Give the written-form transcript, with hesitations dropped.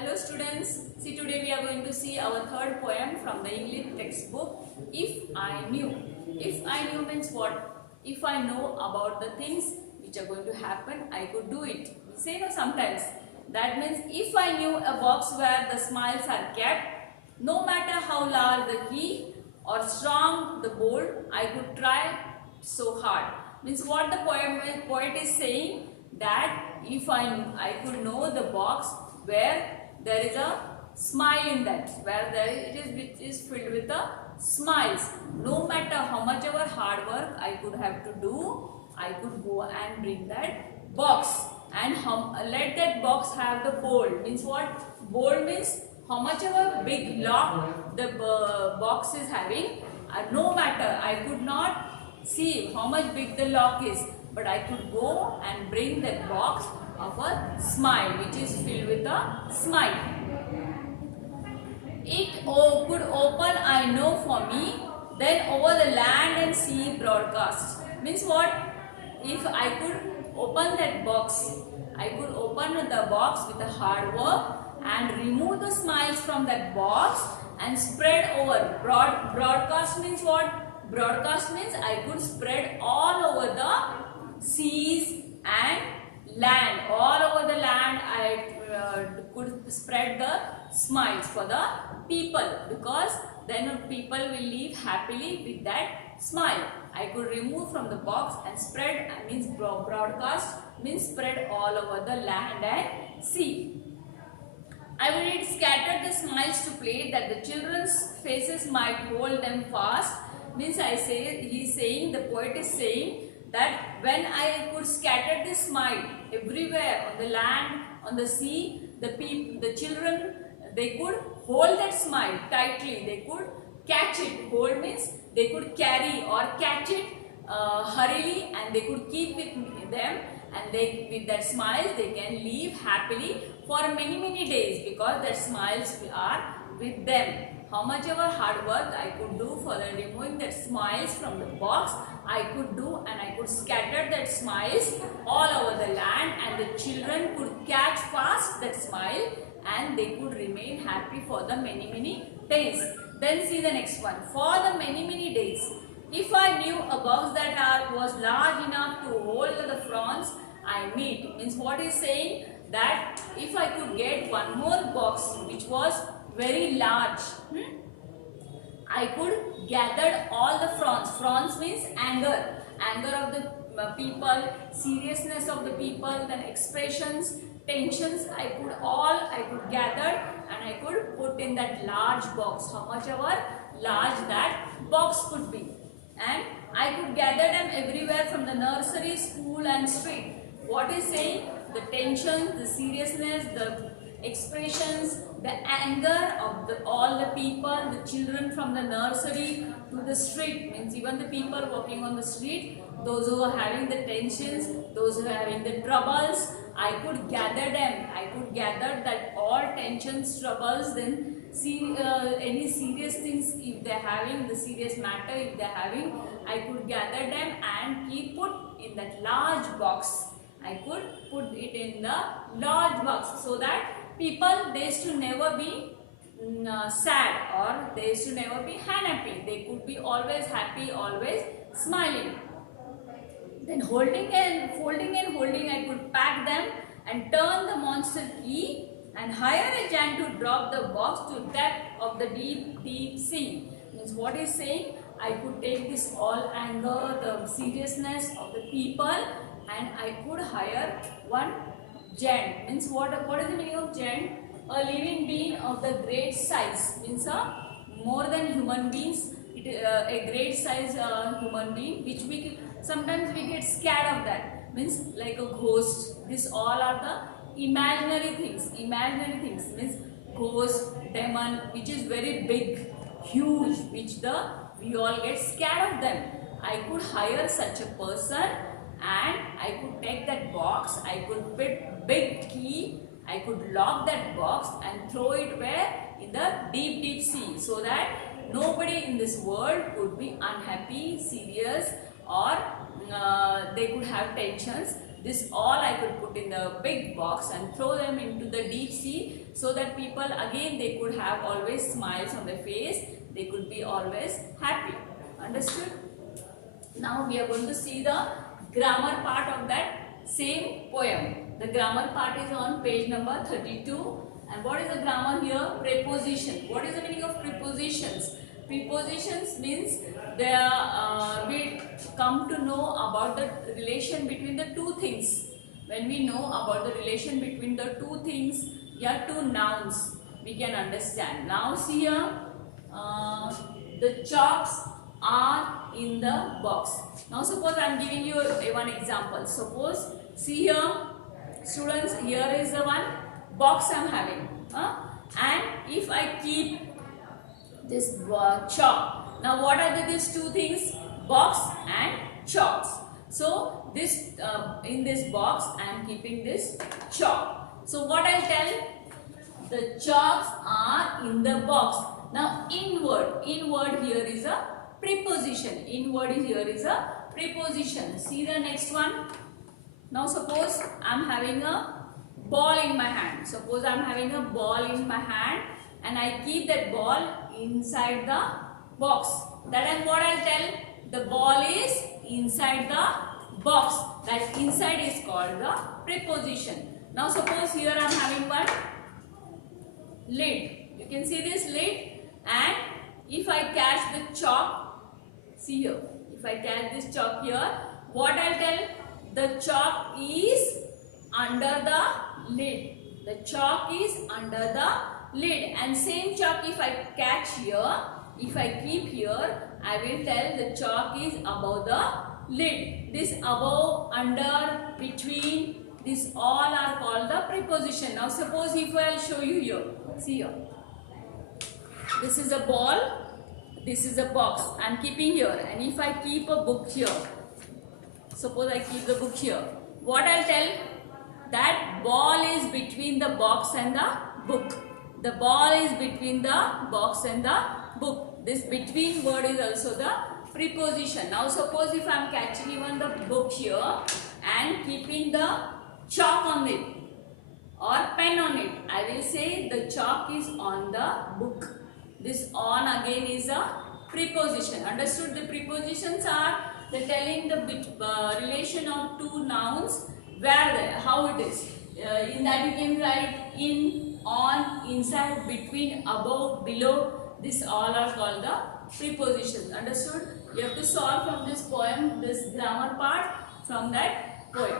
Hello students, see today we are going to see our third poem from the English textbook, If I Knew. If I knew means what? If I know about the things which are going to happen, I could do it. We say no sometimes. That means if I knew a box where the smiles are kept, no matter how large the key or strong the bolt, I could try so hard. Means what the poet is saying, that if I could know the box where there is a smile in that, where it is filled with the smiles. No matter how much ever hard work I could have to do, I could go and bring that box and let that box have the bolt. Means what? Bolt means how much ever big lock the box is having. No matter, I could not see how much big the lock is, but I could go and bring that box of a smile, which is filled with a smile. It could open, I know, for me, then over the land and sea broadcast. Means what? If I could open that box, I could open the box with a hard work and remove the smiles from that box and spread over. Broadcast means what? Broadcast means I could spread all over the seas and land. All over the land I could spread the smiles for the people, because then people will live happily with that smile. I could remove from the box and spread, means broadcast means spread all over the land and sea. I will need scatter the smiles to play, that the children's faces might hold them fast. Means he is saying, the poet is saying, that when I could scatter this smile everywhere, on the land, on the sea, the children, they could hold that smile tightly. They could catch it. Hold means they could carry or catch it hurriedly, and they could keep with them, and with that smile they can live happily for many days, because their smiles are with them. How much ever hard work I could do for removing that smiles from the box, I could do, and I could scatter that smiles all over the land, and the children could catch fast that smile, and they could remain happy for the many days. Then see the next one. For the many days, if I knew a box that was large enough to hold the fronds I meet. Means what is saying, that if I could get one more box which was very large, I could gather all the fronds. Fronds means anger of the people, seriousness of the people, then expressions, tensions. I could gather, and I could put in that large box, how much ever large that box could be, and I could gather them everywhere from the nursery, school and street. What is saying? The tension, the seriousness, the expressions, the anger of all the people, the children from the nursery to the street, means even the people walking on the street, those who are having the tensions, those who are having the troubles, I could gather them. I could gather that all tensions, troubles, then see any serious things, if they are having the serious matter, if they are having, I could gather them and put in that large box. I could put it in the large box, so that people, they used to never be sad, or they used to never be unhappy. They could be always happy, always smiling. Then folding and holding, I could pack them and turn the monster key and hire a giant to drop the box to depth of the deep sea. Means what is saying, I could take this all anger, the seriousness of the people, and I could hire one giant. Means what is the meaning of giant? A living being of the great size. Means more than human beings. A great size human being, which sometimes we get scared of that. Means like a ghost. This all are the imaginary things. Imaginary things means ghost, demon, which is very big, huge, which we all get scared of them. I could hire such a person, and I could take that box, I could put big key, I could lock that box and throw it where? In the deep sea, so that nobody in this world could be unhappy, serious, or they could have tensions. This all I could put in the big box and throw them into the deep sea, so that people again they could have always smiles on their face, they could be always happy. Understood? Now we are going to see the grammar part of that same poem. The grammar part is on page number 32. And what is the grammar here? Preposition. What is the meaning of prepositions? Prepositions means we come to know about the relation between the two things. When we know about the relation between the two things, two nouns, we can understand. Now see here, the chalks are in the box. Now suppose I am giving you one example. Suppose, see here, students, here is the one box I am having. And if I keep this chalk, now what are these two things? Box and chalks. So this in this box I am keeping this chalk. So what I tell? The chalks are in the box. Now inward here is a preposition. Inward here is a preposition. See the next one. Now suppose I am having a ball in my hand. Suppose I am having a ball in my hand and I keep that ball inside the box. That is what I will tell. The ball is inside the box. That inside is called the preposition. Now suppose here I am having one lid. You can see this lid, and if I catch the chalk, see here, if I catch this chalk here, what I will tell? The chalk is under the lid. The chalk is under the lid, and same chalk if I catch here, if I keep here, I will tell the chalk is above the lid. This above, under, between, these all are called the preposition. Now suppose if I will show you here, see here, this is a ball, this is a box I am keeping here, and if I keep a book here, suppose I keep the book here, what I will tell? That ball is between the box and the book. The ball is between the box and the book. This between word is also the preposition. Now suppose if I am catching even the book here and keeping the chalk on it or pen on it, I will say the chalk is on the book. This on again is a preposition. Understood? The prepositions are telling the relation of two nouns, where, how it is. In that you can write in, on, inside, between, above, below. These all are called the prepositions. Understood? You have to solve from this poem, this grammar part from that poem.